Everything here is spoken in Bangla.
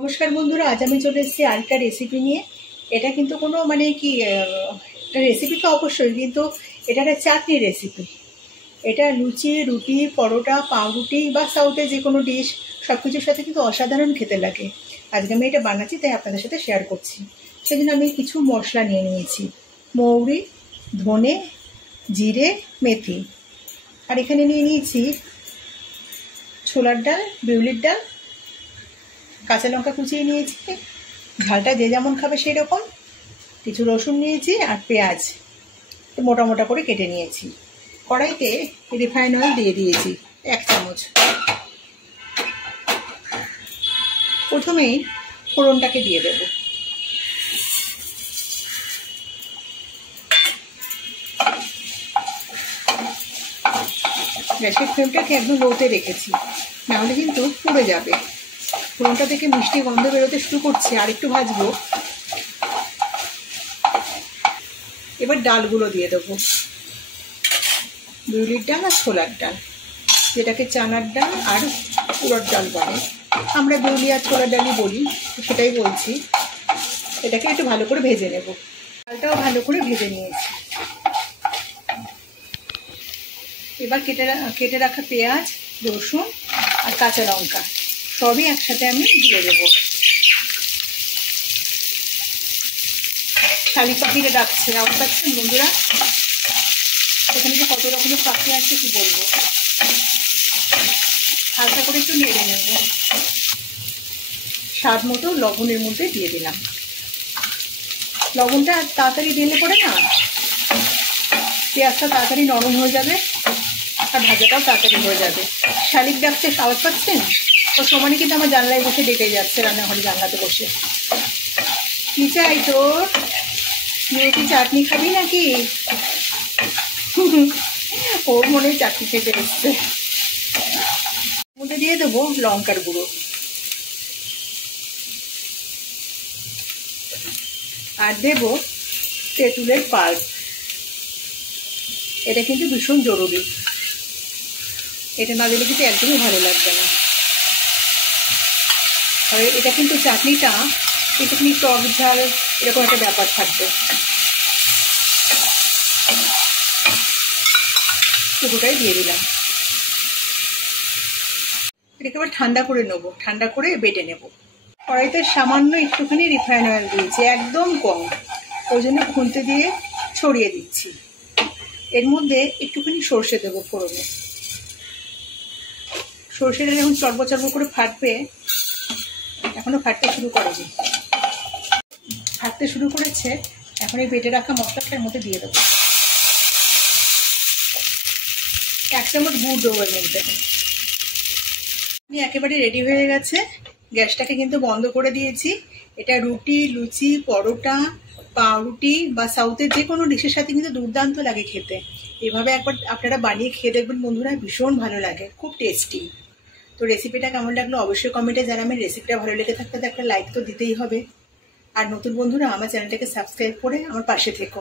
নমস্কার বন্ধুরা, আজ আমি চলে এসেছি আরেকটা রেসিপি নিয়ে। এটা কিন্তু কোনো রেসিপি তো অবশ্যই, কিন্তু এটা একটা চাটনির রেসিপি। এটা লুচি, রুটি, পরোটা, পাউরুটি বা সাউথে যে কোনো ডিশ সব কিছুর সাথে কিন্তু অসাধারণ খেতে লাগে। আজকে আমি এটা বানাচ্ছি, তাই আপনাদের সাথে শেয়ার করছি। সেজন্য আমি কিছু মশলা নিয়ে নিয়েছি: মৌরি, ধনে, জিরে, মেথি। আর এখানে নিয়ে নিয়েছি ছোলার ডাল, বিউলির ডাল, কাঁচা লঙ্কা কুচিয়ে নিয়েছি, ঝালটা যে যেমন খাবে সেই রকম, কিছু রসুন নিয়েছি, আর পেঁয়াজ মোটা মোটা করে কেটে নিয়েছি। কড়াইতে রিফাইন অয়েল দিয়ে দিয়েছি 1 চামচ। প্রথমেই ফোড়নটাকে দিয়ে দেব। গ্যাসের ফ্লেমটাকে একদম লোতে রেখেছি, নাহলে কিন্তু পুড়ে যাবে। ফোড়নটা থেকে মিষ্টি গন্ধ বেরোতে শুরু করছে, আর একটু ভাজবো। এবার ডালগুলো দিয়ে দেবো, বিউলির ডাল আর ছোলার ডাল, যেটাকে চানার ডাল আর উড়দ ডাল বলে। আমরা বিউলি আর ছোলার ডালই বলি, সেটাই বলছি। এটাকে একটু ভালো করে ভেজে নেব। ডালটাও ভালো করে ভেজে নিয়েছি। এবার কেটে রাখা পেঁয়াজ, রসুন আর কাঁচা লঙ্কা সবই একসাথে আমি দিয়ে দেবো। শালিক পাখিটা ডাকছে, আওয়াজ পাচ্ছেন বন্ধুরা? এখানে যে কত রকমের পাখি আছে কি বলবো। হালকা করে একটু নেড়ে নেব। স্বাদ মতো লবণের মধ্যে দিয়ে দিলাম। লবণটা তাড়াতাড়ি দিলে পরে না পেঁয়াজটা তাড়াতাড়ি নরম হয়ে যাবে, আর ভাজাটাও তাড়াতাড়ি হয়ে যাবে। শালিক ডাকছে, আওয়াজ পাচ্ছেন? তো সমানে কিন্তু আমার জানলায় বসে ডেকে যাচ্ছে, রান্নাঘরে জানলাতে বসে। কি চাই তোর? মেয়ে কি চাটনি খাবি নাকি? ওর মনে চাটনি খেতে এসছে। মধ্যে দিয়ে দেবো লঙ্কার গুঁড়ো, আর দেব তেঁতুলের পাল্প। এটা কিন্তু ভীষণ জরুরি, এটা না দিলে কিন্তু একদমই ভালো লাগবে না। আর এটা কিন্তু চাটনিটা একটুখানি টক ঝাল এরকম একটা ব্যাপার থাকবে। পুরোটাই দিয়ে দিলাম। এটাকে আবার ঠান্ডা করে নেব, ঠান্ডা করে বেটে নেব। কড়াইতে সামান্য একটুখানি রিফাইন অয়েল দিয়েছি, একদম কম, ওই জন্য খুন্তি দিয়ে ছড়িয়ে দিচ্ছি। এর মধ্যে একটুখানি সর্ষে দেবো ফোড়নে। সর্ষেটা যখন চর্ব চর্ব করে ফাটবে, এখনো ফাটতে শুরু করেনি, ফাটতে শুরু করেছে, এখন এই বেটে রাখা মশলাটার মধ্যে দিয়ে দেবো। 1 চামচ গুড় দেবো এর মধ্যে। একেবারে রেডি হয়ে গেছে। গ্যাসটাকে কিন্তু বন্ধ করে দিয়েছি। এটা রুটি, লুচি, পরোটা, পাউরুটি বা সাউথের যে কোনো ডিশের সাথে কিন্তু দুর্দান্ত লাগে খেতে। এভাবে একবার আপনারা বানিয়ে খেয়ে দেখবেন বন্ধুরা, ভীষণ ভালো লাগে, খুব টেস্টি। তো রেসিপিটা কেমন লাগলো অবশ্যই কমেন্টে জানাবেন। রেসিপিটা ভালো লেগে থাকলে একটা লাইক তো দিতেই হবে। আর নতুন বন্ধুরা আমার চ্যানেলটাকে সাবস্ক্রাইব করে আমার পাশে থেকো।